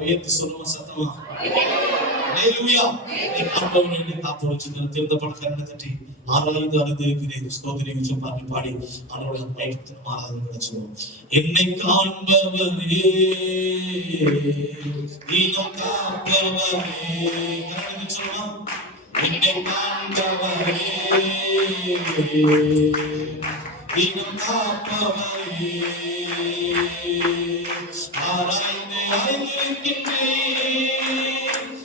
உயர்த்தி சொல்லுவோம் சத்தமா. ஹalleluya. ஆண்டவரே காத்தோடு தீர்ந்தப்பட கரங்களை தட்டி ஆராய்ந்து அறிந்திருக்கிறேன் ஸ்தோத்திரம் சொல்லி பாடி ஆண்டவரை மையத்தில் ஆராதனை செய்வோம். என்னை காண்பவரே நீயும் காப்பவரே கரங்களை சொல்லலாம். என்னை காண்பவரே நீயும் காப்பவரே ஆராய்ந்து அறிந்திருக்கிறேன்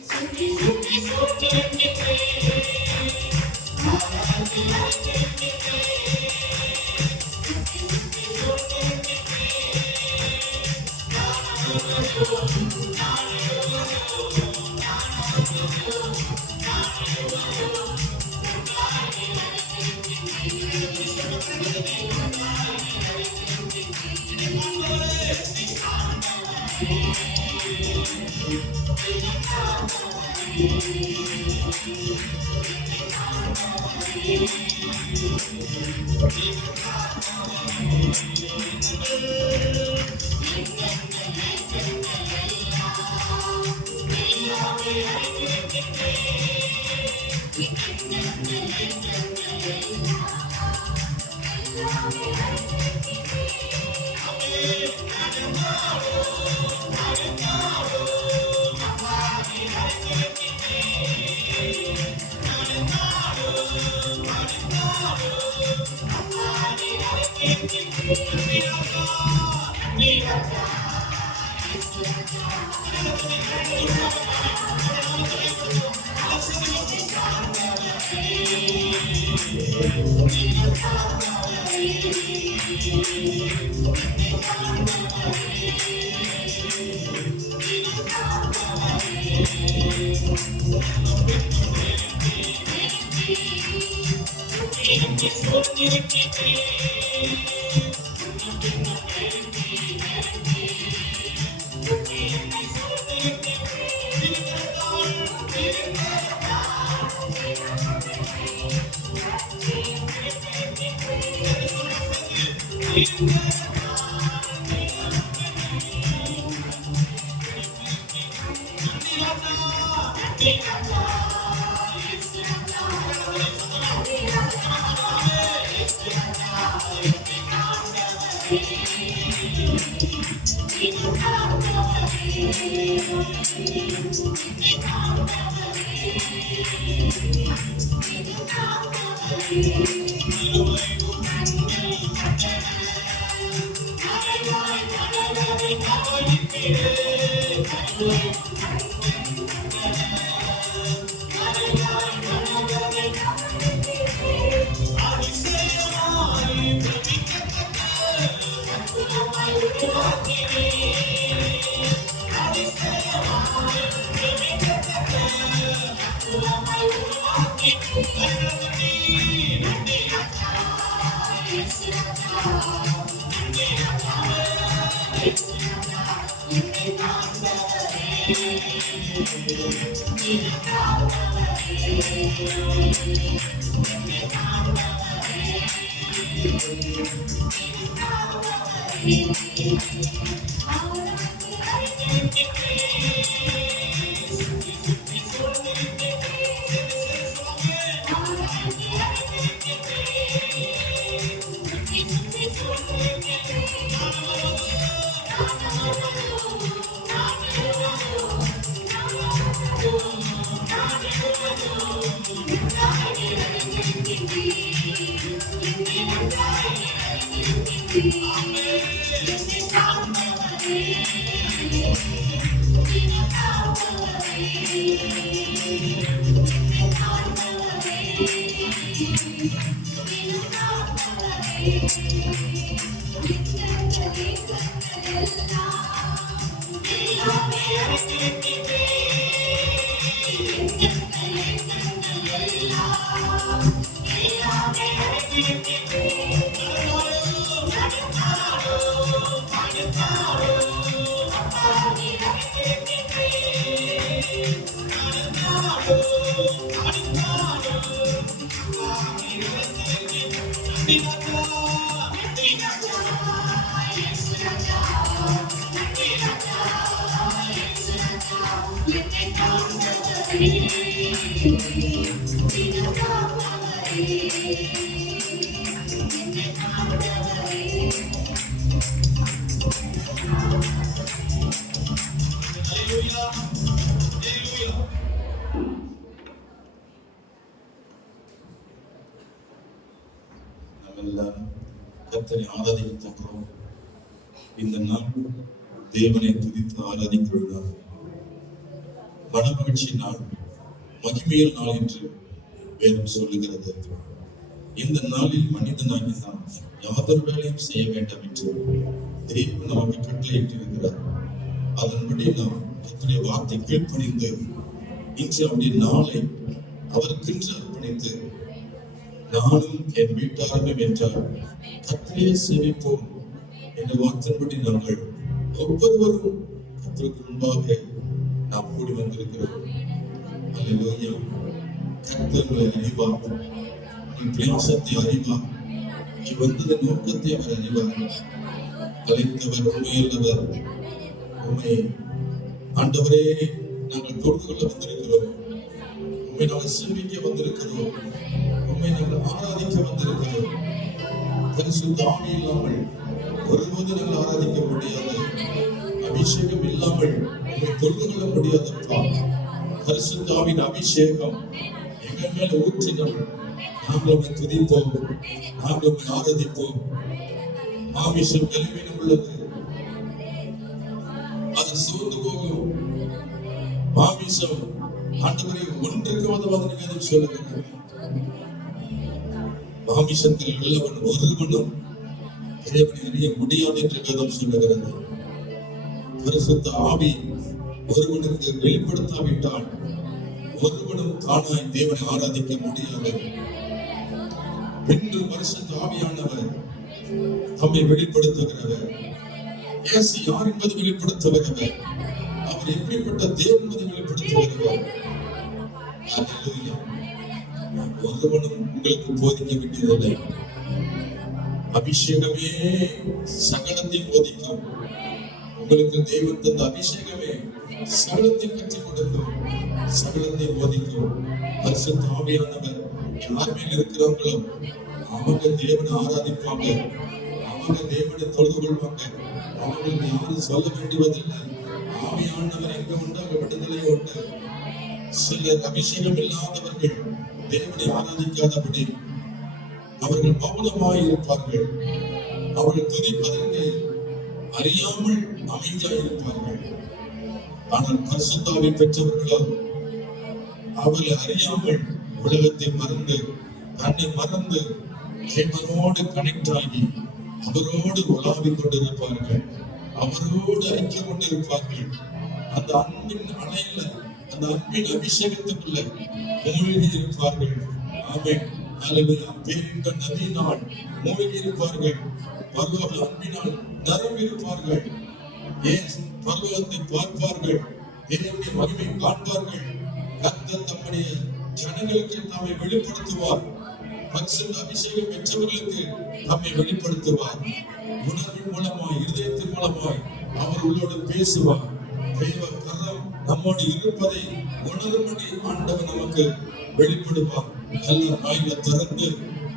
சுற்றி சுற்றி சோற்றிருக்கிறேன் ஆராய்ந்து அறிந்திருக்கிறேன் சுற்றி சுற்றி சோற்றிருக்கிறேன் கர்த்தரை ஆராதிக்கிறோம். இந்த நாள் தேவனை துதித்து ஆராதிக்கிறோம். மனமகிழ்ச்சி நாள், மகிமையில் நாள் என்று வேதம் சொல்லுகிறது. இந்த நாளில் மனிதனாகி நாம் யாதொரு வேலையும் செய்ய வேண்டாம் என்று தேவன் நமக்கு கட்டளையிட்டிருக்கிறார். அதன்படி நாம் கர்த்தருடைய வார்த்தை கீழ்ப்படிந்து இன்று அவருடைய நாளை அவருக்கென்று அர்ப்பணித்து நானும் என் வீட்டாருமே என்றால் கர்த்தரையே சேவிப்போம் என்ற வார்த்தையின்படி நாங்கள் ஒவ்வொருவரும் கர்த்தருக்கு முன்பாக நாம் கூடி வந்திருக்கிறோம். அல்லேலூயா. கர்த்தர்களை அறிவார், நீ பிரயாசத்தை அறிவார், நீ வந்தது நோக்கத்தை அவர் அறிவார். அழைத்தவர் உண்மையுள்ளவர். உண்மை ஆண்டவரே நாங்கள் தொழுது கொள்ள வந்திருக்கிறோம். உண்மை நாங்கள் சேவிக்க வந்திருக்கிறோம். உண்மை நாங்கள் ஆராதிக்க வந்திருக்கிறோம். பரிசுத்த ஆவி இல்லாமல் ஒருபோது நாங்கள் ஆராதிக்க முடியாது. அபிஷேகம் இல்லாமல் உண்மை தொழுது கொள்ள முடியாதப்பா. பரிசுத்த ஆவியின் அபிஷேகம் எங்கள் மேல ஊற்றினால் நாங்கள் உண்மை துதிப்போம், நாங்கள் உண்மை ஆராதிப்போம். ஆமிஷம் பலவீனம் உள்ளது, அது சோர்ந்து போகும். மாமிசம் ஆண்டவரை ஒன்றுக்கு வேதம் சொல்லுகிறது. மாமிசத்தில் உள்ளவன் ஒருவனும் தேவனை அறிய முடியாது என்று வேதம் சொல்லுகிறது. பரிசுத்த ஆவி ஒருவனுக்கு வெளிப்படுத்தாவிட்டால் ஒருவனும் தானாய் தேவனை ஆராதிக்க முடியாது. இன்று பரிசுத்த ஆவியானவர் தம்மை வெளிப்படுத்துகிறவர். இயேசு யார் என்பதை வெளிப்படுத்துகிறவர். அவர் எப்படிப்பட்ட தேவன் என்பதை வெளிப்படுத்துகிறவர். அல்லேலூயா. ஒருவனும் உங்களுக்கு போதிக்க வேண்டியதில்லை. அபிஷேகமே சகலத்தை போதிக்கும். உங்களுக்கு தெய்வம் தந்த அபிஷேகமே சகலத்தை கற்றுக் கொடுக்கும், சகலத்தை போதிக்கும். பரிசுத்த ஆவியானவர் யார் மேல் இருக்கிறவங்களோ அவங்க தேவனை ஆராதிப்பாங்க, அவங்க தேவனை தொழுது கொள்வாங்க. அவங்களுக்கு யாரும் சொல்ல வேண்டுவதில்லை. ஆவியானவர் எங்க உண்டு அங்க விடுதலை உண்டு. சிலர் அபிஷேகம் இல்லாதவர்கள் தேவனை ஆராதிக்காதபடி அவர்கள் மௌனமாய் இருப்பார்கள். அவர்கள் துதிப்பதற்கு அறியாமல் அமைதியாய் இருப்பார்கள். ஆனால் பரிசுத்தாவை பெற்றவர்களோ அவரை அறியாமல் உலகத்தை மறந்து தன்னை மறந்து தேவனோடு கனெக்ட் ஆகி அவரோடு உலாவிக் கொண்டிருப்பார்கள், அவரோடு ஐக்கியம் கொண்டிருப்பார்கள். அந்த அன்பின் அணையில, அந்த அன்பின் அபிஷேகத்துக்குள்ள மூழ்கி இருப்பார்கள். ஆமென். அல்லேலூயா. பேரின்ப நதியினால் மூழ்கி இருப்பார்கள். பரலோக அன்பினால் நிரம்பி இருப்பார்கள். பரலோகத்தை பார்ப்பார்கள், தேவனுடைய மகிமை காண்பார்கள். கர்த்தர் தம்முடைய ஜனங்களுக்கு தம்மை வெளிப்படுத்துவார். பரிசுத்த அபிஷேகம் பெற்றவர்களுக்கு தம்மை வெளிப்படுத்துவார். உணர்வின் மூலமாய், இருதயத்தின் மூலமாய் அவர் உள்ளோடு பேசுவார். தெய்வ கரம் நம்மோடு இருப்பதை உணரும்படி ஆண்டவர் நமக்கு வெளிப்படுவார். நல்ல வாயில திறந்து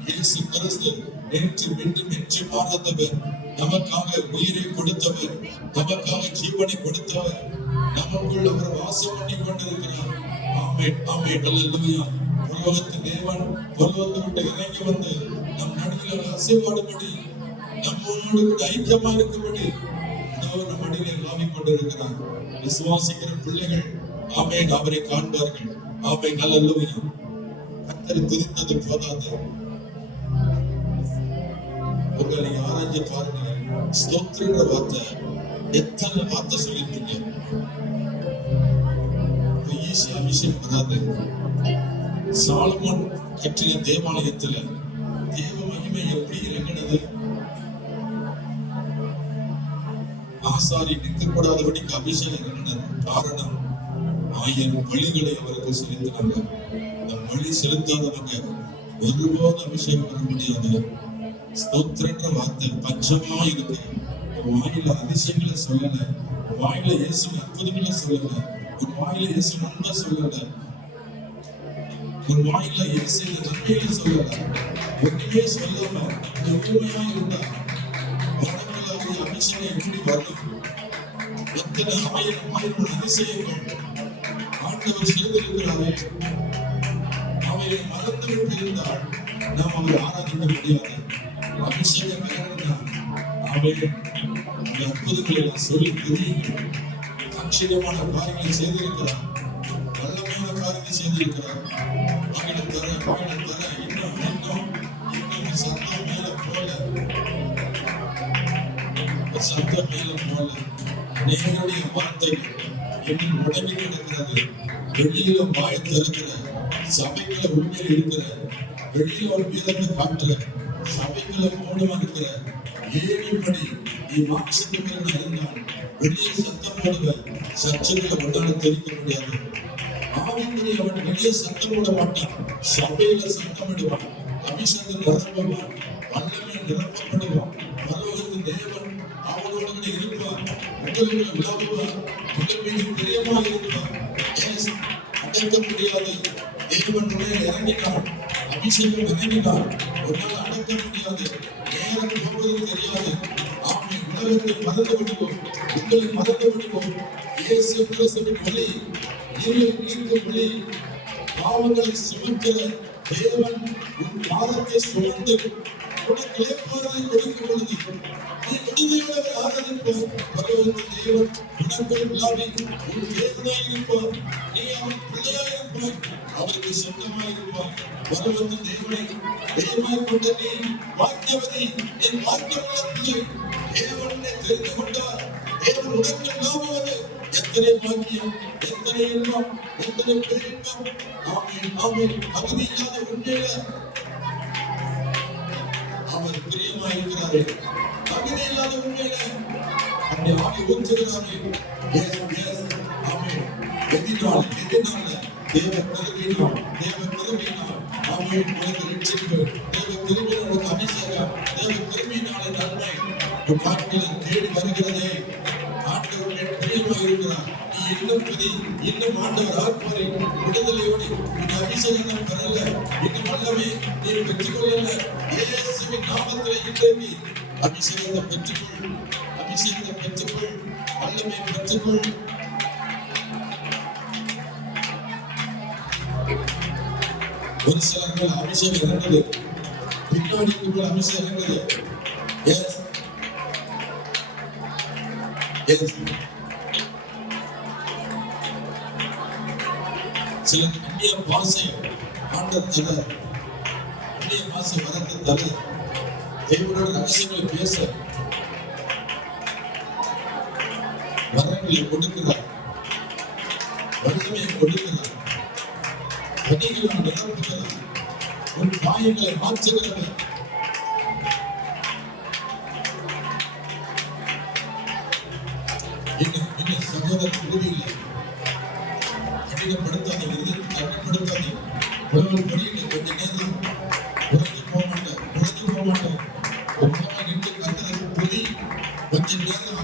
இயேசு கிறிஸ்து நேற்று மீண்டும் என்று மாறாதவர், நமக்காக உயிரை கொடுத்தவர், நமக்காக ஜீவனை கொடுத்தவர், நமக்குள் அவர் வாசம் பண்ணி கொண்டிருக்கிறார். ஆமென், ஆமென், அல்லேலூயா. பரலோகத்தின் தேவன் பரலோகத்தை விட்டு இறங்கி வந்து நம் நடுவில் அசைவாடும்படி, நம்மோடு கூட ஐக்கியமா இருக்கும்படி நம் அடியிலே லாவிக் கொண்டிருக்கிறார். விசுவாசிக்கிற பிள்ளைகள் ஆமென் அவரை காண்பார்கள். ஆமென், அல்லேலூயா. கர்த்தரை துதித்தது போதாது, உங்களை ஆராய்ச்சி பாருங்க. ஸ்தோத்திரன்ற வார்த்தை எத்தனை வார்த்தை சொல்லிருக்கீங்க. ஈஸியா விஷயம் வராது. சாலமோன் கட்டிய தேவாலயத்துல தேவ மகிமை எப்படி இறங்கினது? ஆசாரி நிற்கக்கூடாதபடிக்கு அபிஷேகம் இறங்கினது. காரணம் 1000 பலிகளை அவருக்கு செலுத்தினாங்க. அந்த பலி செலுத்தாதவங்க ஒருபோது அபிஷேகம் பண்ண முடியாது. ஸ்தோத்திரன்ற வார்த்தை பஞ்சமா இருக்கு. வாயில அதிசயங்களை சொல்லல, வாயில இயேசு அற்புதங்களை சொல்லல, ஒரு வாயில இயேசு நன்மை சொல்லல, ஒரு வாயில இயேசு நன்மைகளை சொல்லல, ஒன்றுமே சொல்லாம உண்மையா இருந்தா உடம்புல அபிஷேகம் எப்படி வரும்? எத்தனை 1000 அதிசயங்கள் ஆண்டவர் செய்திருக்கிறாரே, அவரை மறந்துவிட்டு இருந்தால் நாம் அவரை ஆராதிக்க முடியாது. அபிஷேகம் வேணும்னா அவை அந்த அற்புதங்களை எல்லாம் சொல்லி தெரியுங்கள். அக்ஷயமான காரியங்களை செய்திருக்கிறார், வல்லமையான காரியத்தை செய்திருக்கிறார். மகிழ தர இன்னும் இன்னும் இன்னும் சத்தம் மேல போல நேரடிய வார்த்தைகள் என்னில் முடங்கி கிடக்கிறது. வெளியில வாய் திறக்கிற சபைகளை உண்மையில் இருக்கிற, வெளியில ஒரு வீரத்தை காட்டுற சபைகளை மௌனமா இருக்கிற, ஏழின்படி நீ மாம்சத்துக்கு இருந்தால் வெளியே சத்தம் போடுவ, சர்ச்சைகளை ஒன்றால தெரிவிக்க முடியாது. ஆவிக்குரிய அவன் வெளியே சத்தம் போட மாட்டான், சபையில சத்தமிடுவான், அபிஷேகம் நிரப்புவான், வல்லமை நிரப்பப்படுவான். பரலோகத்தின் தேவன் அவனோடு கூட இருப்பார், உங்களுக்கு விளங்குவார், உங்கள் மீது பிரியமா இருப்பார். அடக்க முடியாது. தேவன் இறங்கினார், அபிஷேகம் இறங்கினார், உன்னால் அடக்க முடியாது. நேரம் போவது தெரியாது. ஆமை உலகத்தை மறந்து விடுவோம், உங்களை மறந்து விடுவோம். இயேசு கிறிஸ்துவின் வழி, நீக்கும் வழி, பாவங்களை சுமக்கிற தேவன் உன் பாதத்தை சுமந்து உனக்கு இழப்பாறை கொடுக்கும் பொழுது நீ விடுதலையோடு ஆராதிப்பார். பரலோகத்தின் தேவன் உனக்குள் விழாவி உன் தேவனாய் இருப்பார். நீ அவன் பிள்ளையாய் இருப்பார். ஒருவன் அவருக்கு சொந்தமாயிருப்பான். பரலோக தேவனை தெய்வமாய் கொண்ட நீ பாக்கியவதி, என் பாக்கியமுள்ள பிள்ளை. தேவனை தெரிந்து கொண்டார், தேவன் உனக்கு உண்டாவது எத்தனை பாக்கியம், எத்தனை இன்பம், எத்தனை பேரின்பம். ஆமென், ஆமென். தகுதி இல்லாத உண்மையில அவர் பிரியமாயிருக்கிறாரே, தகுதி இல்லாத உண்மையில நம்முடைய ஆவி ஊற்றுகிறாரே. எஸ் எஸ் ஆமென். எதினால் தேவ கருவினால், தேவ கருவினால் ஆமென். உனக்கு ரட்சிப்பு, தேவ கருவினால் உனக்கு அபிஷேகம், தேவ கருவினாலே நன்மை உன் வாழ்க்கையில் தேடி வருகிறதே. ஆண்டவர் பிரியமாக இருக்கிறார். நீ இன்னும் புதி, இன்னும் ஆண்டவர் ஆத்மரை விடுதலையோடு இந்த அபிஷேகம் பெறல, இன்னும் வல்லமை நீ பெற்றுக்கொள்ளல. இயேசுவின் நாமத்திலே இன்றைக்கு அபிஷேகத்தை பெற்றுக்கொள், அபிஷேகத்தை பெற்றுக்கொள், வல்லமை பெற்றுக்கொள். ஒரு சிலர்கள் அபிஷேகம் இருந்தது, பின்னாடி அபிஷேகம் இருந்தது. எஸ் எஸ் சில அந்நிய பாசை ஆண்டர் தர, அந்நிய பாசை வரத்தை தர, தேவனோட ரகசியங்களை பேச வரங்களை கொடுக்கிறார், வல்லமையை கொடுக்கிறார், கனிகளால் நிரப்புகிறார், உன் காயங்களை மாற்றுகிறவர். சகோதர உறுதியில்லை, கடினப்படுத்தாதீங்க, கடினப்படுத்தாதீங்க. உறவு படியில் கொஞ்ச நேரம் உறங்கி போக மாட்டேன், உறங்கி போக மாட்டேன். ஒவ்வொரு நின்று கத்தருக்கு புதி கொஞ்ச நேரம்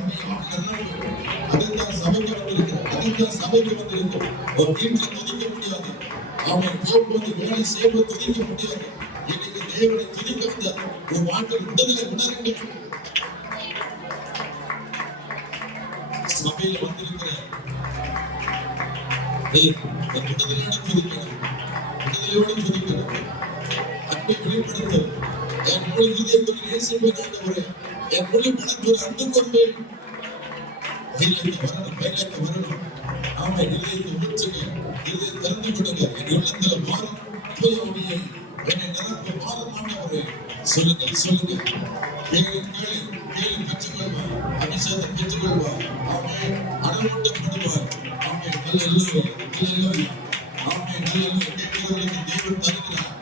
அதுதான் சபைக்கு வந்திருக்கு, அதுதான் சபைக்கு வந்திருக்கு. ஒரு வீட்டில் துதிக்க முடியாது, அவன் போகும்போது வேலை செய்வது துதிக்க முடியாது. இன்னைக்கு தேவனை துதிக்க வந்த ஒரு வாழ்க்கை விடுதலை உணருங்கள். சபையில வந்திருக்கிற விடுதலையோடு துதிக்கணும், விடுதலையோடு துதிக்கணும். அன்பை வெளிப்படுத்த என் முழு இதயத்தில் நேசிப்பேன் ஆண்டவரே, என் முழு மனத்தோடு அன்பு கொள்வேன். தைரியத்தை வரணும், தைரியத்தை வரணும். ஆமா, இதயத்தை ஊற்றுங்க, இதயத்தை திறந்து கொடுங்க. என் உள்ளத்துல மாறும் போய முடியும், என்னை நிரப்ப மாறும் ஆண்டவரே. சொல்லுங்க, சொல்லுங்க. கேளு, கேளு, கேளு, பெற்றுக்கொள்வார், அபிஷேகத்தை பெற்றுக்கொள்வார். ஆமே, அடமூட்டப்படுவார். ஆமே, நல்ல ஆமே, நல்ல கேட்கிறவர்களுக்கு தேவன் தருகிறார்.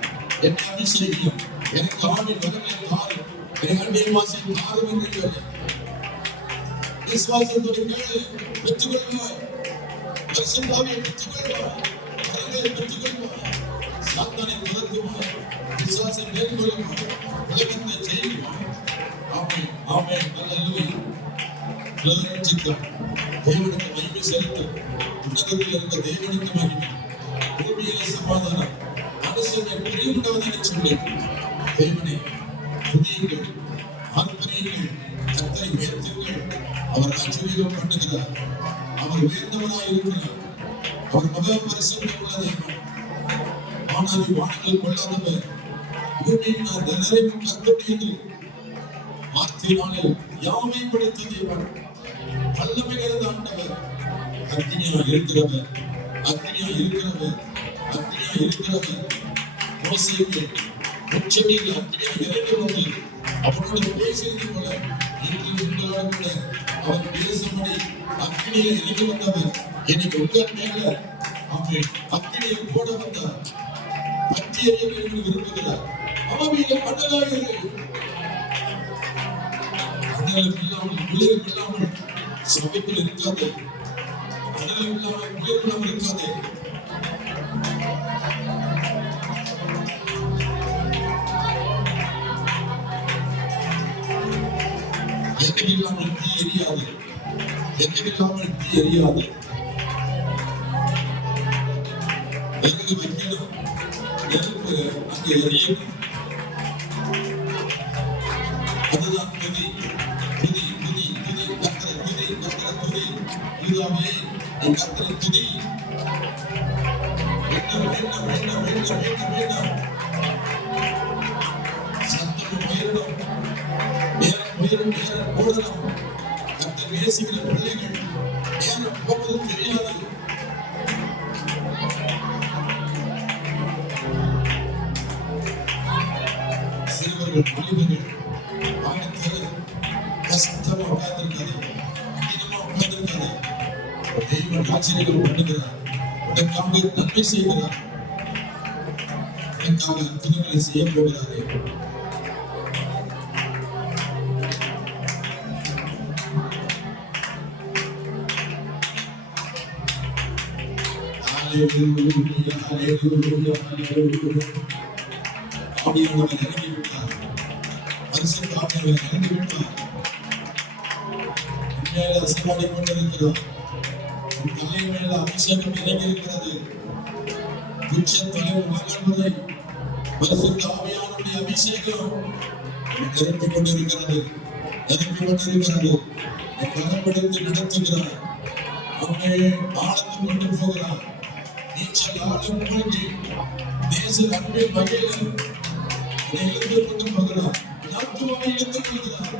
என் அபிஷேகம் எனக்கு ஆவின் வரங்களை தாரும், என் அன்பின் வாசல் தாரும் என்று விசுவாசத்தோடு கேளு, பெற்றுக்கொள்வாய். பரிசுத்தாவியை பெற்றுக்கொள்வாய், வரங்களை பெற்றுக்கொள்வாய். சாத்தானை துரத்துவாய், விசுவாசம் மேற்கொள்ளுவாய், உலகத்தை ஜெயிக்குவாய். ஆமே, ஆமே, நல்ல தேவனுக்கு மகிமை செலுத்தும். உலகத்தில் இருந்த தேவனுக்கு மகிமை, பூமியில சமாதானம், மனுஷன் பிரியமுண்டாவதாக சொல்லி தேவனை துதியுங்கள், ஆர்ப்பரியுங்கள், கர்த்தரை உயர்த்துங்கள். அவர் அபிஷேகம் பண்ணுகிறார், அவர் உயர்ந்தவராய் இருக்கிறார், அவர் மகா பரிசுத்தம் உள்ள தேவன். ஆனால் வானங்கள் கொள்ளாதவர், பூமியின் நிறைவும் கர்த்தருடையது. வார்த்தையினாலே யாவை படைத்த தேவன், வல்லமை நிறைந்த ஆண்டவர், அக்னியா இருக்கிறவர், அக்னியா இருக்கிறவர், அக்னியா இருக்கிறவர். மோசேக்கு உச்சமில் அக்னியா இறங்கி வந்து அவனோடு பேசியது போல இன்று உங்களோடு கூட அவர் பேசும்படி அக்னியை இறங்கி வந்தவர். இன்னைக்கு உங்கள் மேல அவர் அக்னியை போட வந்தார், பற்றி எறிய வேண்டும் விரும்புகிறார். ஆவியில மன்னலாகிறது, அனலும் இல்லாமல் குளிரும் இல்லாமல் சபைக்குள் இருக்காது, அனலும் இல்லாமல் குளிரும் இல்லாமல் இருக்காது. எண்ணெயில்லாமல் தீ எரியாது, எண்ணெயில்லாமல் தீ எரியாது. விறகு வைக்கணும், நெருப்பு அங்கே எரியணும். அதுதான் துதி, துதி, துதி, துதி, கர்த்தரை துதி, கர்த்தரை துதி. யூதாவே, நீ கர்த்தரை துதி. வேண்டாம், வேண்டாம், வேண்டாம், வேண்டாம், வேண்டாம், வேண்டாம். சத்தம் உயரணும், நேரம் உயரும், நேரம் ஓடணும். கர்த்தர் நேசிக்கிற பிள்ளைகள் நேரம் போவது தெரியாது. வாலிபர்கள் வாங்கத்தர கஷ்டமா உட்கார்ந்திருக்காது, கடினமா உட்கார்ந்திருக்காது. தெய்வம் ஆச்சரியம் பண்ணுகிறார், உனக்காக நன்மை செய்கிறார், உனக்காக அற்புதங்களை செய்ய போகிறாரே. ஆவியானவர் இறங்கி விட்டார், பரிசுத்த ஆவியானவர் இறங்கி விட்டார். மேல அசைவாடி கொண்டிருக்கிறார், உன் தலை மேல அபிஷேகம் இறங்கி இருக்கிறது. உச்ச தலைவர் மகன் வரை பரிசுத்த ஆவியானவருடைய அபிஷேகம் நிரப்பிக் கொண்டிருக்கிறது, நிரப்பிக் கொண்டிருக்கிறது. கரப்படுத்தி நடத்துகிறார், அவனை ஆழத்தில் கொண்டு போகிறார். நீச்சல் ஆழம் மூழ்கி தேச அன்பின் வகையில் இழுத்து கொண்டு போகிறார், நாட்டுவாய் இழுத்து கொள்கிறார்.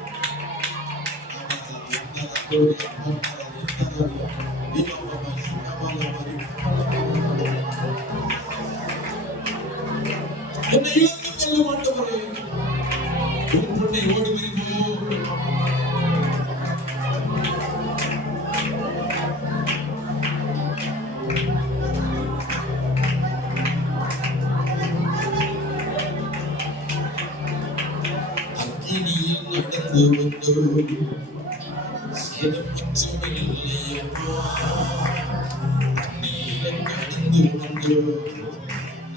என்னை இழுத்துக் கொள்ள மாட்டவரே, உன் பொண்ணை ஓடி வருகிறோ. நடந்து வந்தோம், சேதமற்றவில்லையப்பா. நீரை கடந்து வந்தோம்,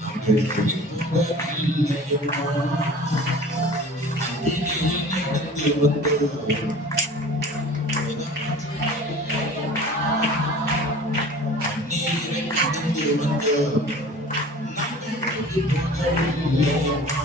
நாங்கள் குடிப்பதில்லையப்பா. அக்கினியில் நடந்து வந்தோம், நீரை கடந்து வந்தோம், நாங்கள் குடிப்பதில்லையப்பா.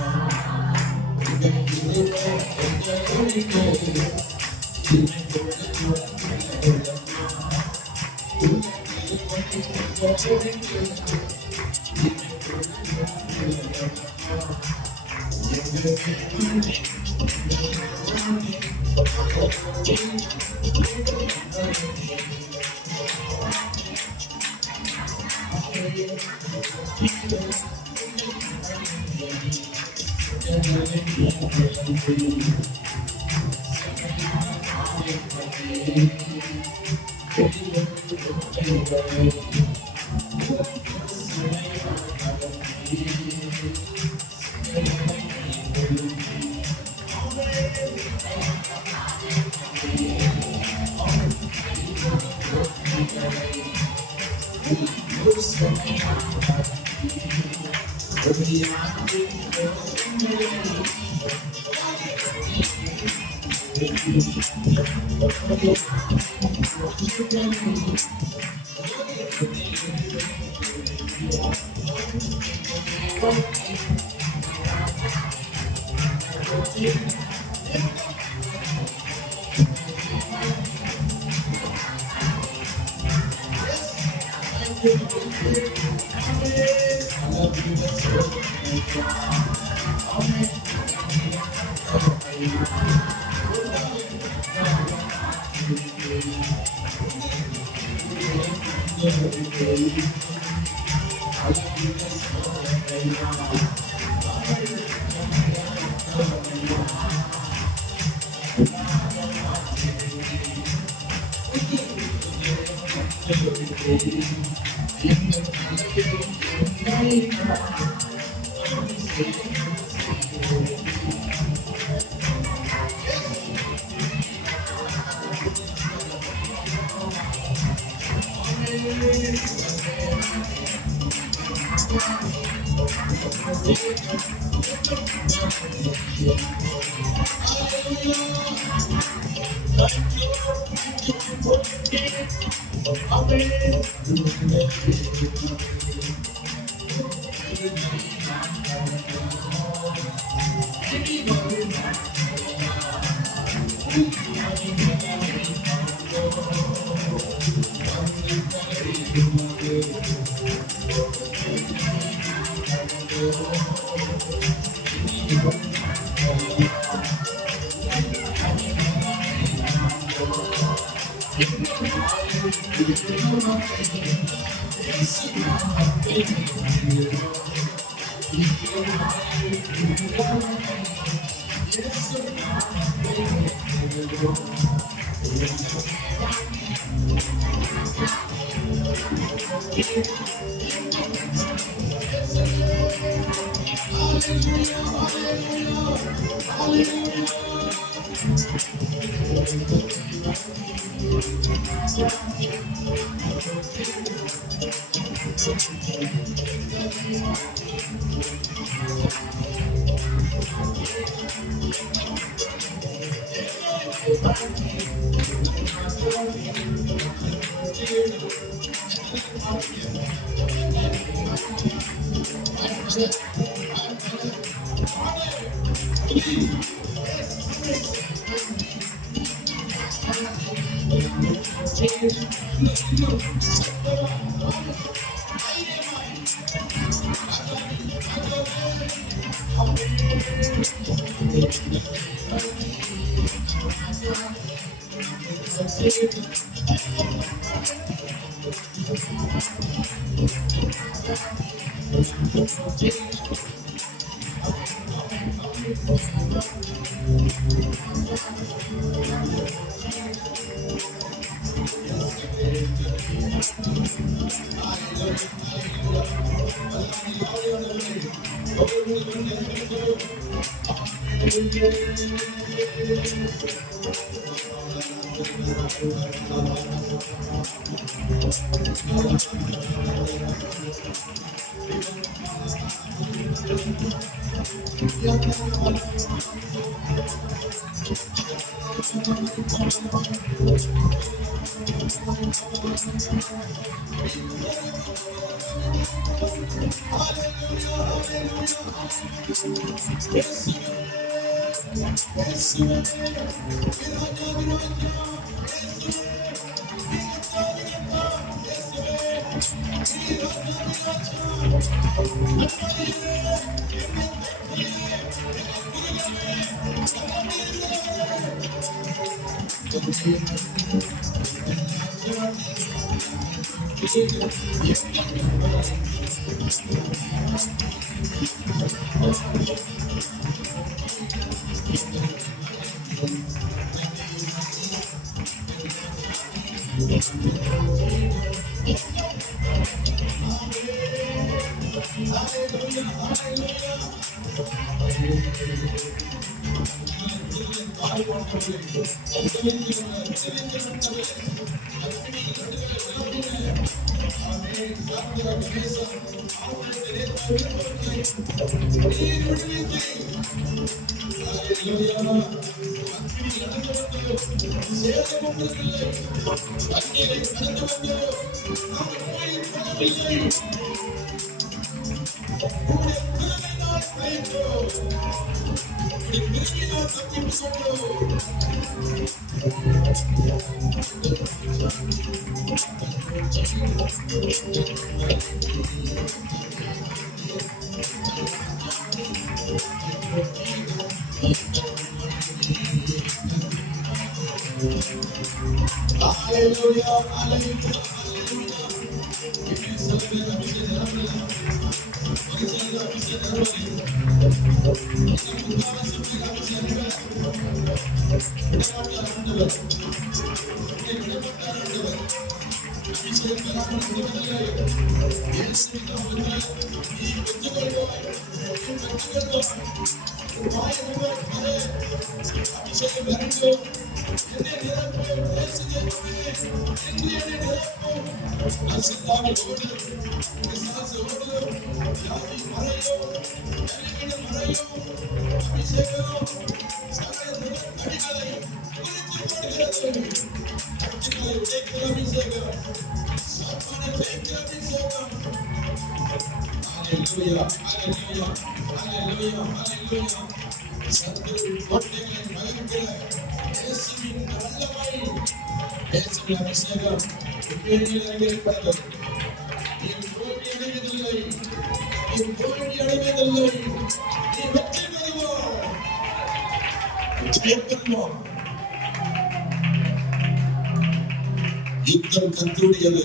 யுத்தம் கர்த்தருடையது,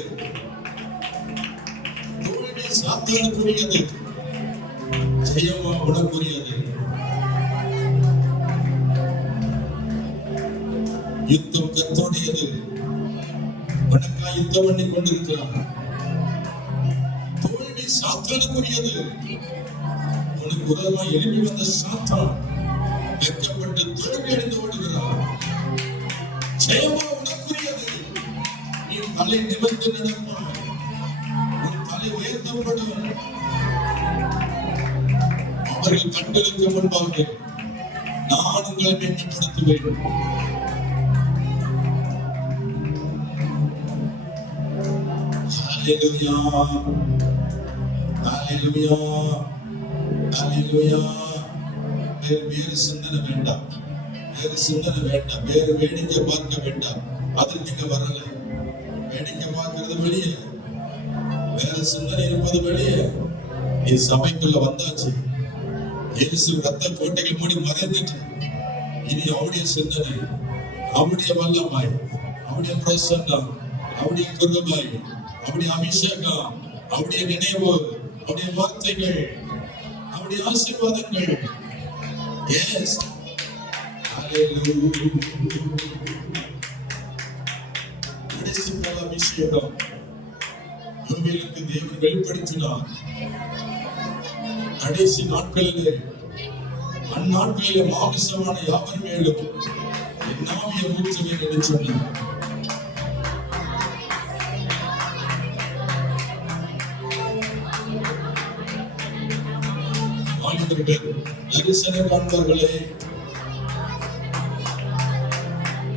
தோல்வி சாத்தானுக்குரியது, ஜெயமா உனக்குரியது. யுத்தம் கர்த்தருடையது. உனக்காய் யுத்தம் பண்ணி கொண்டிருக்கிறார். தோல்வி சாத்தானுக்குரியது. உனக்கு விரோதமாய் எழுப்பி வந்த சாத்தான் வெட்கப்பட்டு தோல்வி அடைந்து ஓடுகிறார். ஜெயமோ உனக்குரியது. நீ தலை நிமிர்ந்து நடப்பாய். உன் தலை உயர்த்தப்படும். அவர்கள் கண்களுக்கு முன்பாக நான் உங்களை மேன்மைப்படுத்துவேன். ஹalleluya ஹalleluya ஹalleluya. வேறு சிந்தனை வேண்டாம், வேறு சிந்தனை வேண்டாம், வேறு வேடிக்கை பார்க்க வேண்டாம். அது நீங்க வரல. வேடிக்கை பார்க்கிறது வெளியே, வேற சிந்தனை இருப்பது வெளியே. நீ சபைக்குள்ள வந்தாச்சு. இயேசு ரத்த கோட்டைகள் மூடி மறைந்துட்டு இனி அவருடைய சிந்தனை, அவருடைய வல்லமாய், அவருடைய பிரசன்னம், அவருடைய கிருபை, அவருடைய அபிஷேகம், அவருடைய நினைவு, அவருடைய வார்த்தைகள், அவருடைய ஆசீர்வாதங்கள். எஸ் ஹalleluya. கடைசி கால அபிஷேகம் யோவேலுக்கு தேவன் வெளிப்படுத்தினார். கடைசி நாட்களிலே, அந்நாட்களிலே மாமிசமான யாவர் மேலும் என் ஆவியை ஊற்றுவேன் என்று சொன்னார். வாலிபர்கள், தரிசன காண்பவர்களே,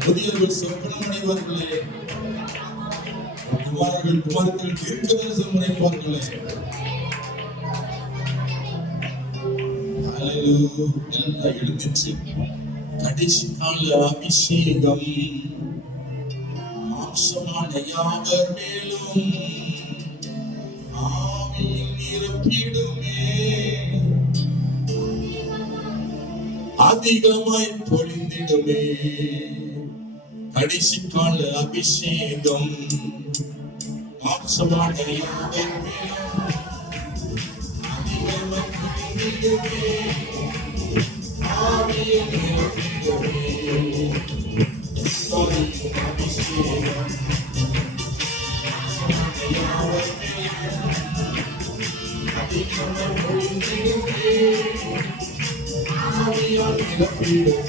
புதியவர்கள் சொப்பனமடைவார்களே, குமாரர்கள் குமாரர்கள் தீர்க்க தரிசனம் உரைப்பார்களே. ஹalleluya. எல்லாம் எழுந்துச்சு. கடைசி கால அபிஷேகம் மாம்சமான யாவர் மேலும் ஆவியின் நிரப்பிடுமே, அதிகமாய் பொழிந்திடுமே. கடைசி கால அபிஷேகம் மாம்சமான யாவர் மேலும் அதிகமாய் பொழிந்திடுமே, ஆவியின் நிரப்பிடுமே. அபிஷேகம் யாவர் மேலும் அதிகமாய் பொழிந்திடுமே, ஆவியால் நிரப்பிடுமே.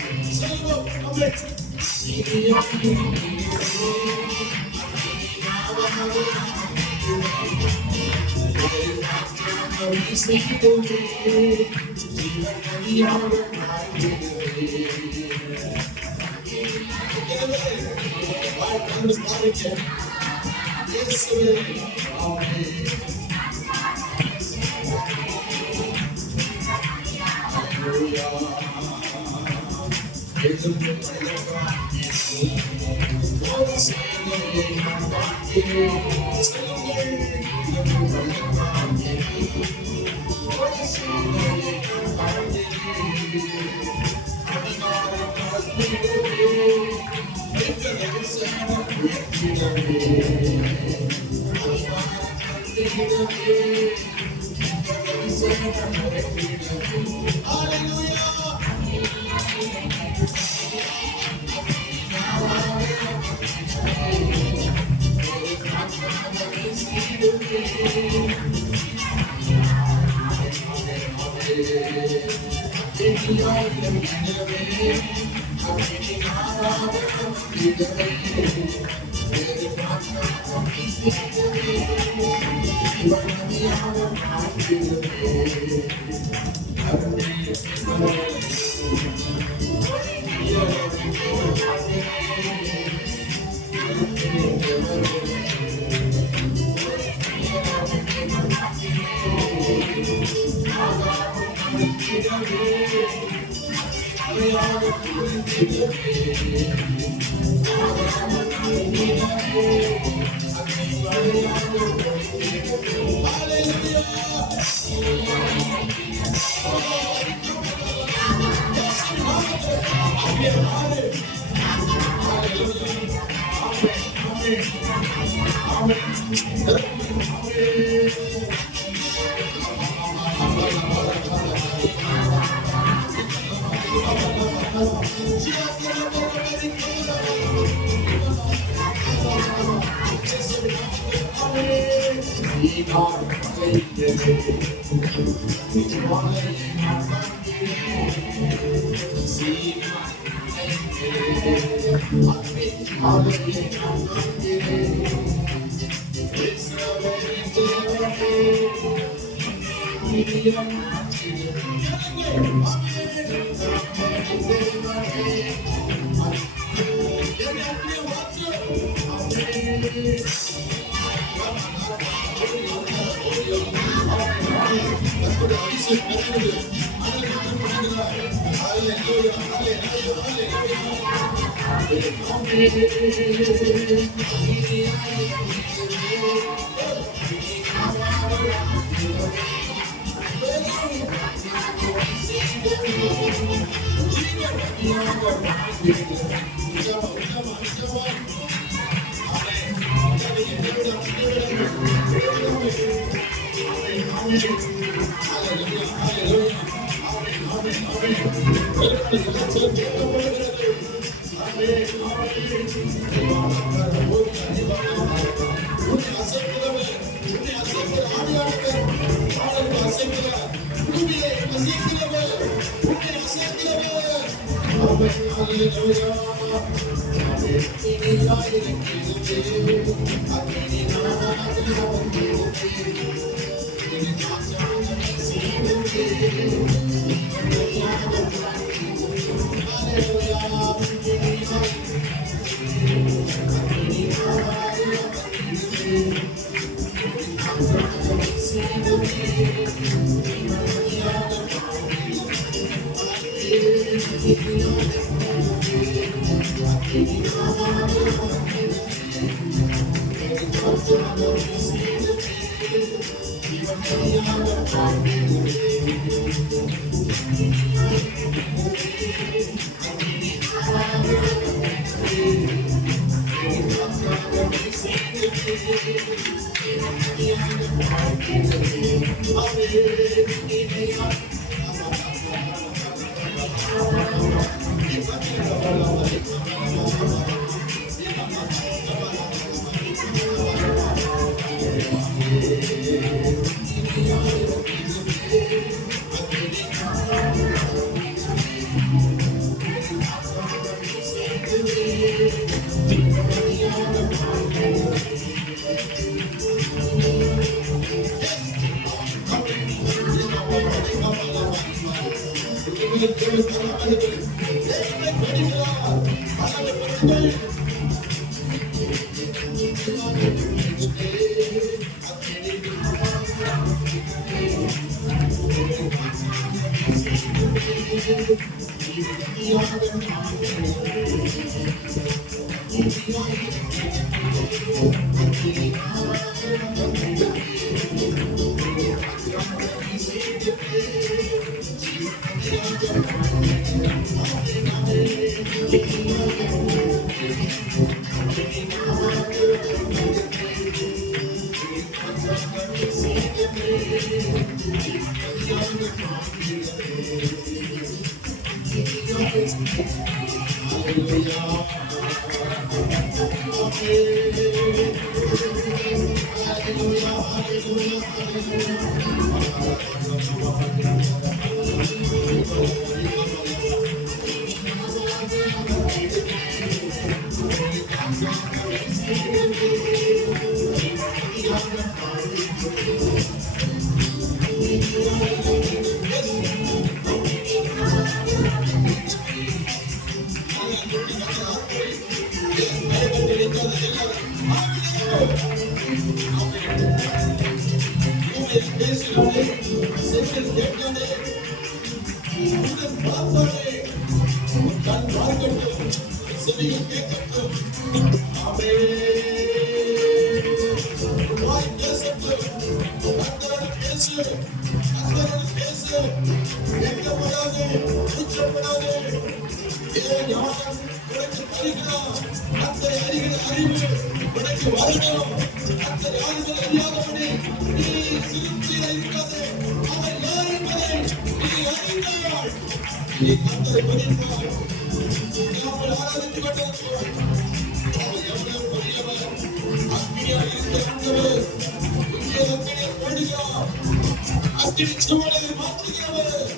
அக்கினி சுவடுகளை மாற்றுகிறவர்.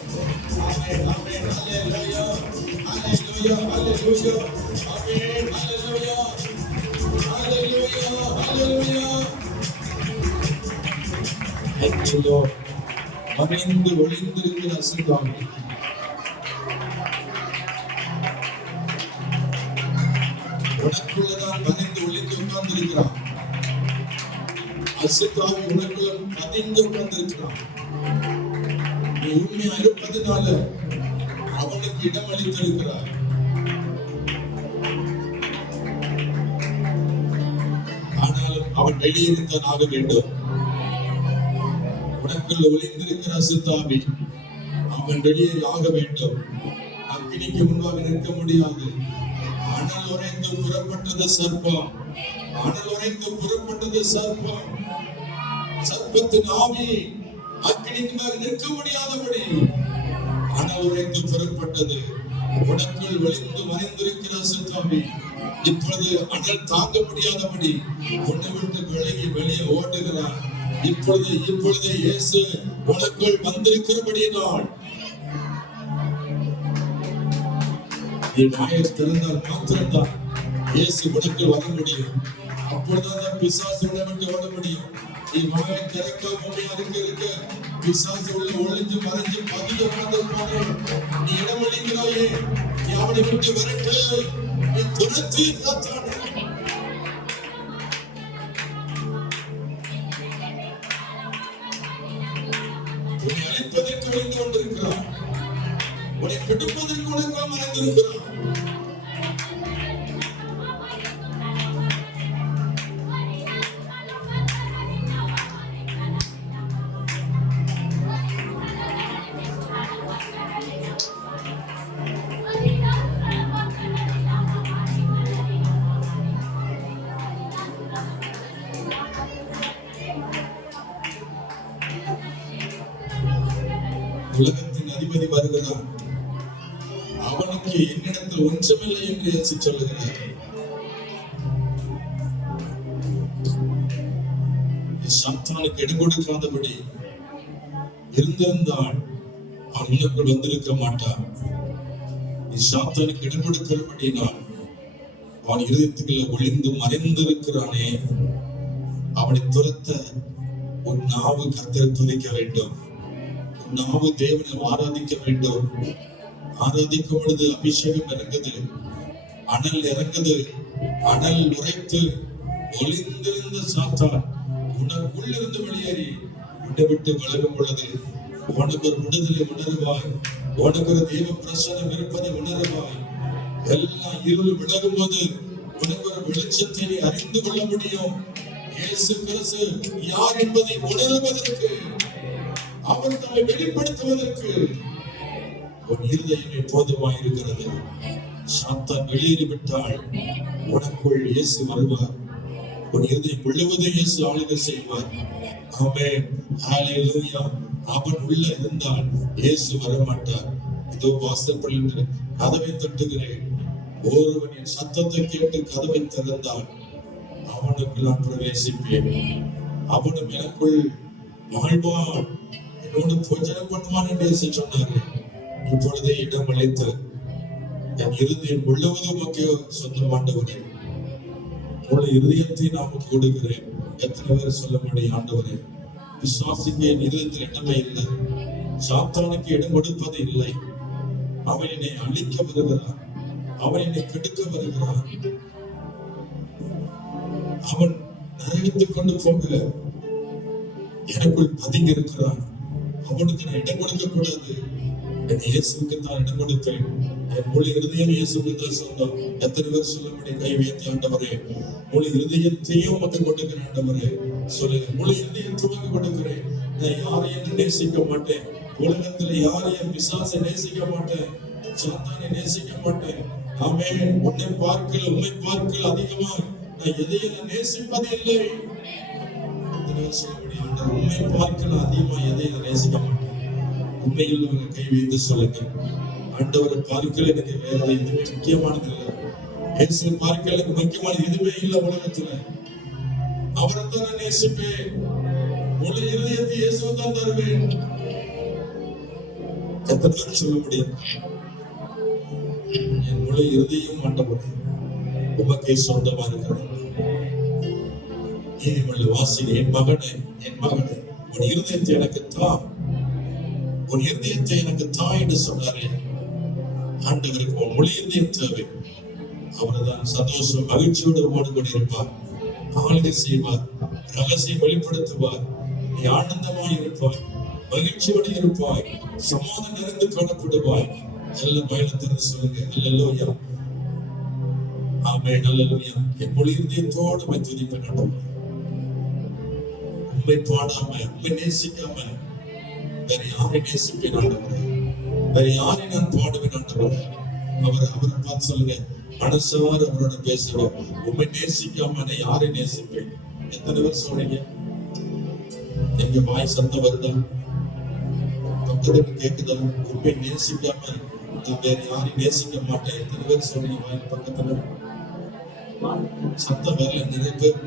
ஆமென் ஆமென் ஹalleluya ஹalleluya ஹalleluya ஆமென் ஹalleluya ஹalleluya ஹalleluya. Thank you Lord. மறைந்து ஒளிந்திருக்கிற அசுத்தாவி உனக்குள்ளதான் மறைந்து ஒளிந்து உட்கார்ந்திருக்கிறான். அசுத்தாவி உனக்குள்ள பதிந்து உட்கார்ந்திருக்கிறான். நீ உண்மையா இருப்பதனால அவனுக்கு இடம் அளித்திருக்கிறார். ஆனாலும் அவன் வெளியிருந்தான் ஆக வேண்டும். உனக்குள்ள ஒளிந்திருக்கிற அசுத்தாவி அவன் வெளியே ஆக வேண்டும். அக்கினிக்கு முன்பாக நிற்க முடியாது. அனல் உரைந்து புறப்பட்டது சர்ப்பம். அனல் உரைந்து புறப்பட்டது சர்ப்பம். சர்ப்பத்தின் ஆவி அக்கினிக்கு முன்பாக நிற்க முடியாதபடி அனல் உரைந்து புறப்பட்டது. உனக்குள் ஒளிந்து மறைந்திருக்கிற அசுத்தாவி இப்பொழுது அனல் தாங்க முடியாதபடி உன்னை விட்டு விலகி வெளியே ஓடுகிறார். இப்பொழுது இயேசு உனக்குள் வந்திருக்கிறபடியினால் நீ வாயை திறந்தால் மாத்திரம்தான் இயேசு உனக்குள் வர முடியும். அப்பொழுதுதான் பிசாசு உன்னை விட்டு ஓட முடியும். நீ வாயை திறக்காம இருக்க பிசாசு உள்ள ஒளிஞ்சு மறைஞ்சு பதிவு உட்கார்ந்திருப்பானே, நீ இடம் அளிக்கிறாயே, நீ அவனை விட்டு விரட்டு, நீ துரத்தி காத்தானே. உன்னை அழிப்பதற்கு வந்து கொண்டிருக்கிறான். உன்னை கெடுப்பதற்கு உனக்குள் மறைந்திருக்கிறான். உலகத்தின் அதிபதி வருகிறான். அவனுக்கு என்னிடத்தில் ஒன்றுமில்லை என்று இயேசு சொல்லுகிறார். சாத்தானுக்கு இடம் கொடுக்காதபடி இருந்திருந்தால் அவன் உனக்குள் வந்திருக்க மாட்டான். நீ சாத்தானுக்கு இடம் கொடுக்கிறபடினால் அவன் இருதயத்துக்குள்ள ஒளிந்து மறைந்திருக்கிறானே, அவனை துரத்த உன் நாவு கர்த்தரை துதிக்க வேண்டும். நாம தேவனை ஆராதிக்க வேண்டும். ஆராதிக்கும் பொழுது அபிஷேகம் இறங்குது, அனல் இறங்குது. அனல் உரைத்து ஒளிந்திருந்த சாத்தான் உனக்குள்ளிருந்து வெளியேறி உன்னை விட்டு விலகும் பொழுது உனக்கு ஒரு விடுதலை உணர்வாய். உனக்கு ஒரு தேவ பிரசன்னம் இருப்பதை உணர்வாய். எல்லாம் இருள் விலகும் போது உனக்கு ஒரு வெளிச்சத்தை நீ அறிந்து கொள்ள முடியும். இயேசு கிறிஸ்து யார் என்பதை உணர்வதற்கு, அவர் தம்மை வெளிப்படுத்துவதற்கு உன் இருதயமே போதுமாயிருக்கிறது. சாத்தான் வெளியேறிவிட்டால் உனக்குள் இயேசு வருவார். உன் இருதயம் முழுவதும் இயேசு ஆளுகை செய்வார். ஆமென் ஹalleluya. அவன் உள்ள இருந்தால் இயேசு வரமாட்டார். இதோ வாசற்படியில் நின்று கதவை தட்டுகிறேன். ஒருவன் என் சத்தத்தை கேட்டு கதவை திறந்தால் அவனுக்கு நான் பிரவேசிப்பேன். அவனும் எனக்குள் வாழ்வான், என்னோடு போஜனம் பண்ணுவான் என்று சொன்னாரு. இப்பொழுதே இடம் அளித்து என் இருதயம் முழுவதும் சொந்தமாண்டவரே, உங்களுடைய இருதயத்தை நாம கொடுக்கிறேன். எத்தனை பேர் சொல்ல முடியும்? ஆண்டவரே, விசுவாசிக்க என் இருதயத்தில் இடமே இல்லை. சாத்தானுக்கு இடம் கொடுப்பது இல்லை. அவன் என்னை அழிக்க வருகிறான், அவன் என்னை கெடுக்க வருகிறான். அவன் நரகத்துக் கொண்டு போக எனக்குள் பதுங்கி இருக்கிறான். அவனுக்கு நான் இடம் கொடுக்க கூடாது. என் இயேசுக்கு தான் இடம் கொடுப்பேன். என் முழு இருதயம் இயேசுக்கு தான் சொந்தம். எத்தனை பேர் சொல்ல முடியும்? கை உயர்த்தி ஆண்டவரே, முழு இருதயத்தையும் உமக்கு கொடுக்கிறேன். ஆண்டவரே சொல்லுங்க, முழு இருதயத்துக்கு கொடுக்கிறேன். நான் யாரையும் நேசிக்க மாட்டேன். உலகத்துல யாரையும் பிசாசை நேசிக்க மாட்டேன். சாத்தானை நேசிக்க மாட்டேன். ஆமென். உன்னை பார்க்கல, உண்மை பார்க்கல அதிகமா நான் எதையும் நேசிப்பது இல்லை. சொல்ல முடியும்? உண்மை பார்க்கல அதிகமா எதையும் நேசிக்க மாட்டேன். உண்மையில் உங்க கை வைத்து சொல்லுங்க, ஆண்டவரை பார்க்கல எனக்கு வேற எதுவுமே முக்கியமானது இல்லை. இயேசு பார்க்கல எனக்கு முக்கியமானது எதுவுமே இல்லை உலகத்துல. அவரை தான் நான் நேசிப்பேன். முழு இருதயத்தை இயேசுவை தான் தருவேன். எத்தனை பேர் சொல்ல முடியும்? என் முழு இறுதியும் ஆண்டவரே உமக்கே சொந்தமா இருக்கிறது. நீதிமொழி வாசிங்க, என் மகனே உன் இருதயத்தை எனக்கு தா, உன் இருதயத்தை எனக்கு தா என்று சொன்னாரே. ஆண்டவருக்கு உன் முழு இருதயம் தேவை. அவர்தான் சந்தோஷம் மகிழ்ச்சியோடு ஓடு கொண்டிருப்பார், ஆளுகை செய்வார், ரகசியம் வெளிப்படுத்துவார். நீ ஆனந்தமாய் இருப்பாய், மகிழ்ச்சியோடு இருப்பாய், சமாதானம் நிறைந்து காணப்படுவாய். எல்லாம் பயணத்திற்கு சொல்லுங்க அல்லேலூயா, ஆமென், அல்லேலூயா. என் முழு இருதயத்தோடு துதிப்பேன் ஆண்டவரே. உம்மை பாடாம, உம்மை நேசிக்காம வேற யாரை நேசிப்பேன் ஆண்டவரே? வேற யாரை நான் பாடுவேன் ஆண்டவரே? அவரை பார்த்து சொல்லுங்க, மனசார அவரோட பேசுவோம். உண்மை நேசிக்காம நான் யாரை நேசிப்பேன்? எத்தனை பேர் சொல்றீங்க? எங்க வாய் சத்தம் வருதா? பக்கத்துல கேக்குதா? உண்மை நேசிக்காம நான் வேற யாரையும் நேசிக்க மாட்டேன். எத்தனை பேர் சொல்றீங்க? வாய் பக்கத்துல சத்தம் வரல. நிறைய பேர்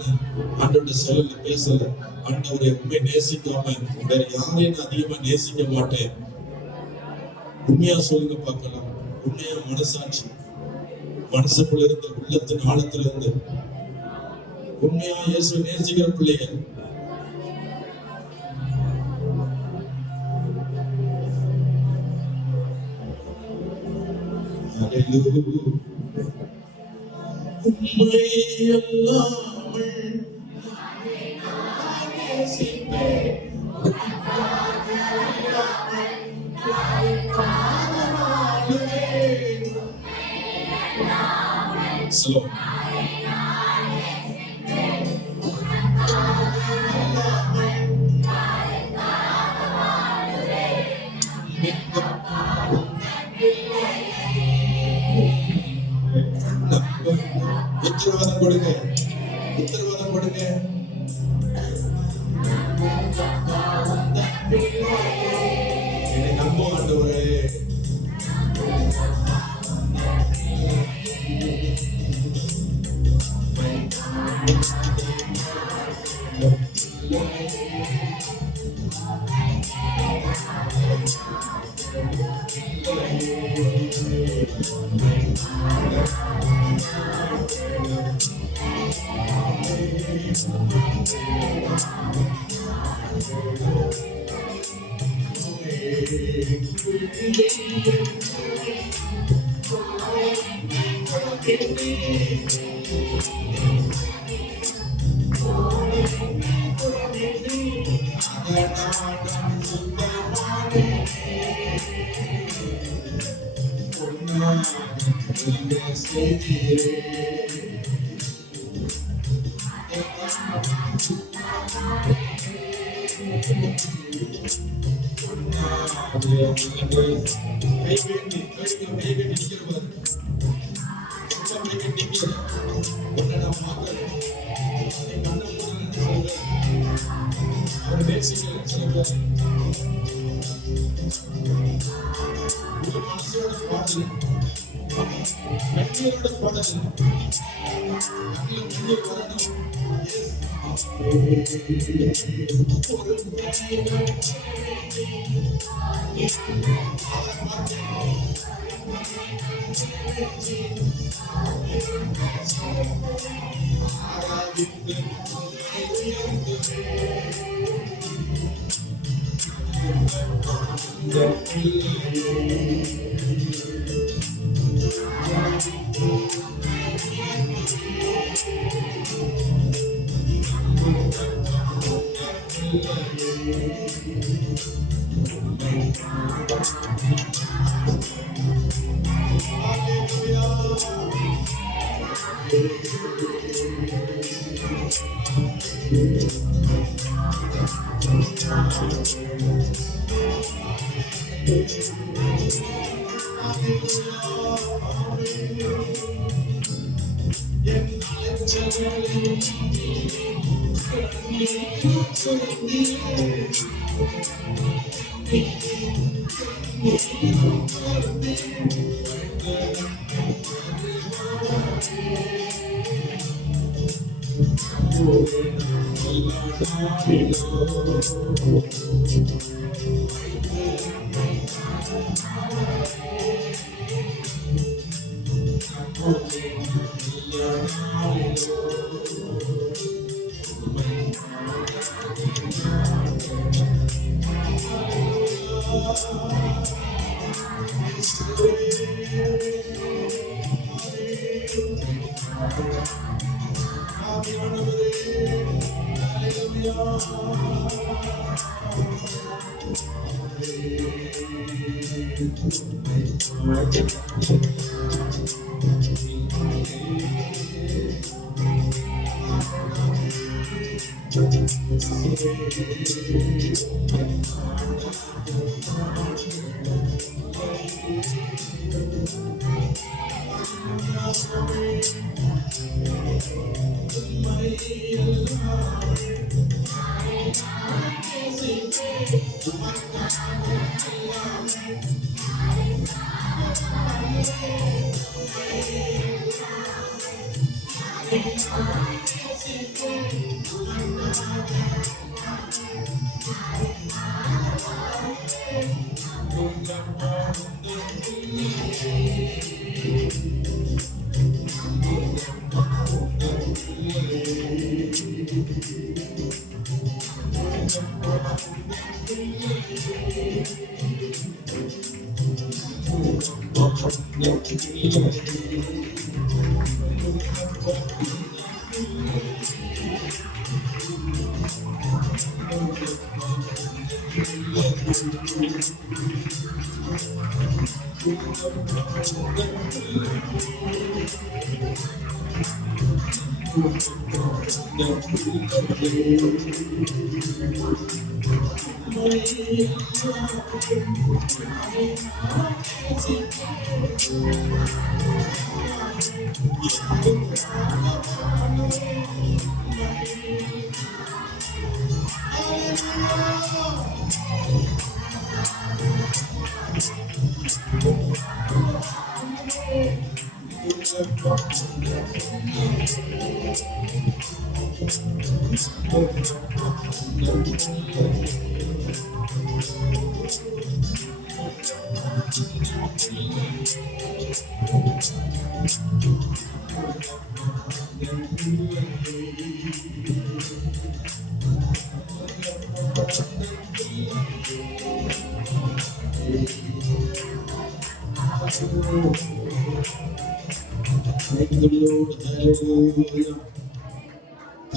ஆண்டவருடைய சொல்லல, பேசல. ஆண்டவரை உண்மை நேசிக்காம வேற யாரையும் நான் அதிகமா நேசிக்க மாட்டேன். உண்மையா சொல்லுங்க பார்க்கலாம். உண்மையா மனசாட்சி, மனசுக்குள்ள இருந்து, உள்ளத்தின் ஆழத்துல இருந்து உண்மையா இயேசு நேசிக்கிற பிள்ளைகள். உண்மை அல்லாமல் slow. உத்தரவாதம் கொடுங்க, உத்தரவாதம் கொடுங்க. என்னை நம்ப ஆண்டவரே.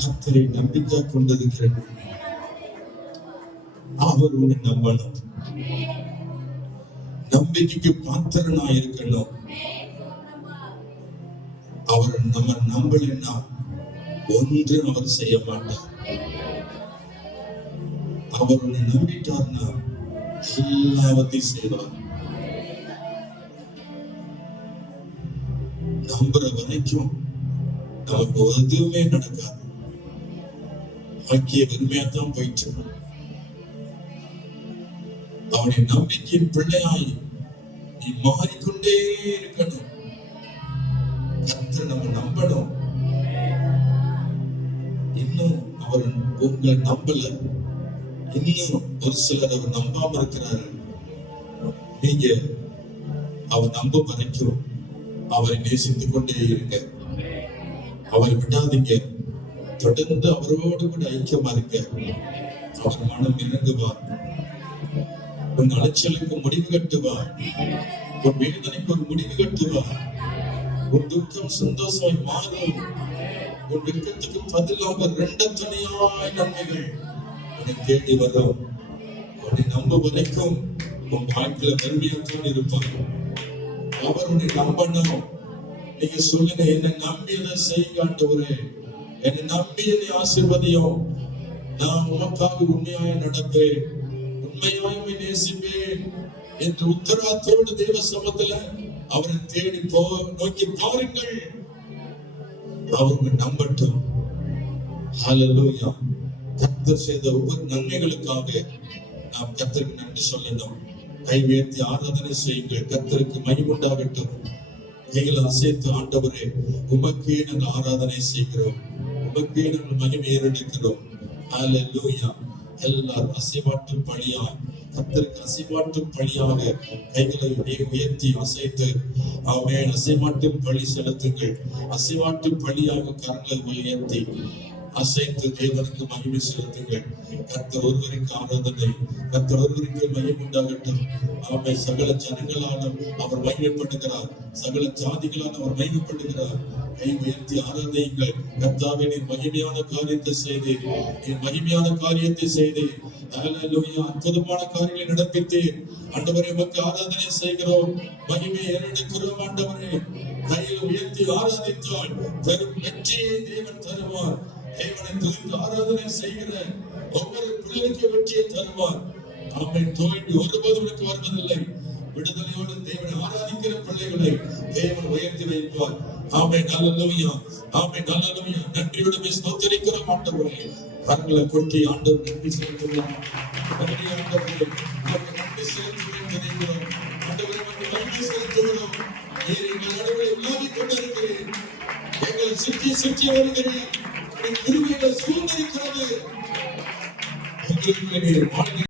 கர்த்தரை நம்பிக்கை கொண்டிருக்கிறேன். அவர் உன்னை நம்பணும். நம்பிக்கைக்கு பாத்திரனா இருக்கணும். அவர் நம்ம நம்பலன்னா ஒன்று அவர் செய்ய மாட்டார். அவர் உன்னை நம்பிட்டார்னா எல்லாவற்றையும் செய்வார். நம்புற வரைக்கும் நமக்கு எதுவுமே நடக்காது. வாழ்க்கைய வெறுமையாத்தான் போயிட்டு அவனுடைய நம்பிக்கையின் பிள்ளையாய் நீ மாறிக்கொண்டே இருக்கணும். கர்த்தரை நம்ம நம்பணும். இன்னும் அவர் உங்களை நம்பல, இன்னும் ஒரு சிலர் அவர் நம்பாம இருக்கிறாரு. நீங்க அவர் நம்ப வரைக்கும் அவரை நேசித்துக் கொண்டே இருங்க. அவரை விடாதீங்க. தொடர்ந்து அவரோடு கூட ஐக்கியமா இருக்க. அவர் மனம் இறங்குவார். உன் அலைச்சலுக்கு முடிவு கட்டுவார். உன் வேதனைக்கு ஒரு முடிவு கட்டுவார். உன் துக்கம் சந்தோஷமாய் மாறும். உன் துக்கத்துக்கு பதிலாக ரெண்டு துணையாய் நன்மைகள் உன்னை தேடி வரும். உன்னை நம்ப வரைக்கும் உன் வாழ்க்கையில பெருமையாத்தான் இருப்பார். அவர் உன்னை நம்பணும். நீங்க சொல்லுங்க, என்னை நம்பியதை செய்ய ஆண்டவரே, என்னை நம்பி என்னை ஆசீர்வதியும். நான் உமக்காக உண்மையாய் நடப்பேன், உண்மையாய் நேசிப்பேன் என்று உத்தரவாதத்தோடு தேவ சமத்துல அவரை தேடி நோக்கி பாருங்கள். அவங்க நம்பட்டும். ஹல்லேலூயா. கர்த்தர் செய்த ஒவ்வொரு நன்மைகளுக்காக நாம் கர்த்தருக்கு நன்றி சொல்லணும். கை உயர்த்தி ஆராதனை செய்யுங்கள். கர்த்தருக்கு மகிமையுண்டாகட்டும். கைகளை அசைத்து, ஆண்டவரே உமக்கே நாங்கள் ஆராதனை செய்கிறோம், உமக்கே நாங்கள் மகிமை ஏறெடுக்கிறோம். ஹல்லேலூயா. எல்லாரும் அசைவாட்டு பழியாய் கர்த்தருக்கு அசைவாட்டு பழியாக கைகளை உயர்த்தி அசைத்து ஆமென். அசைவாட்டு பழி செலுத்துங்கள். அசைவாட்டு பழியாக கரங்களை உயர்த்தி அசைத்து தேவனுக்கு மகிமை செலுத்துங்கள். கர்த்தர் ஒருவருக்கு ஆராதனை, கர்த்தர் ஒருவருக்கு மகிமை உண்டாகட்டும். ஆமென். சகல ஜனங்களாலும் அவர் மகிமைப்படுகிறார், சகல ஜாதிகளால் அவர் மகிமைப்படுகிறார். கை உயர்த்தி ஆராதியுங்கள். கர்த்தாவே, நீர் மகிமையான காரியத்தை செய்து, நீர் மகிமையான காரியத்தை செய்து, ஹல்லேலூயா, அற்புதமான காரியங்களை நடப்பித்தீர். ஆண்டவரே, உமக்கு ஆராதனை செய்கிறோம், மகிமையை ஏறெடுக்கிறோம். ஆண்டவரே, கையில் உயர்த்தி ஆராதித்தால் பெரும் வெற்றியை தேவன் தருவார். தேவனை துதித்து ஆராதனை செய்கிற ஒவ்வொரு பிள்ளைக்கு வெற்றியை தருவார். ஆமென். தோல்வி ஒருபோதும் உனக்கு வருவதில்லை. விடுதலையோடு தேவனை ஆராதிக்கிற பிள்ளைகளை தேவன் உயர்த்தி வைப்பார். ஆமென். ஹல்லேலூயா, ஆமென். ஹல்லேலூயா. நன்றியோடு ஸ்தோத்திரிக்கிறோம் ஆண்டவரே. கரங்களை கொட்டி ஆண்டவர் நன்றி செலுத்துகிறோம். நன்றி ஆண்டவரே, உமக்கு நன்றி செலுத்துகிறோம். ஆண்டவரே, உமக்கு நன்றி செலுத்துகிறோம். நீர் எங்கள் நடுவில் உலாவிக் கொண்டிருக்கிறீர். எங்களை சுற்றி வருகிறீர். கிருபைகள் சூழ்ந்திருக்கிறது. உங்களுக்கு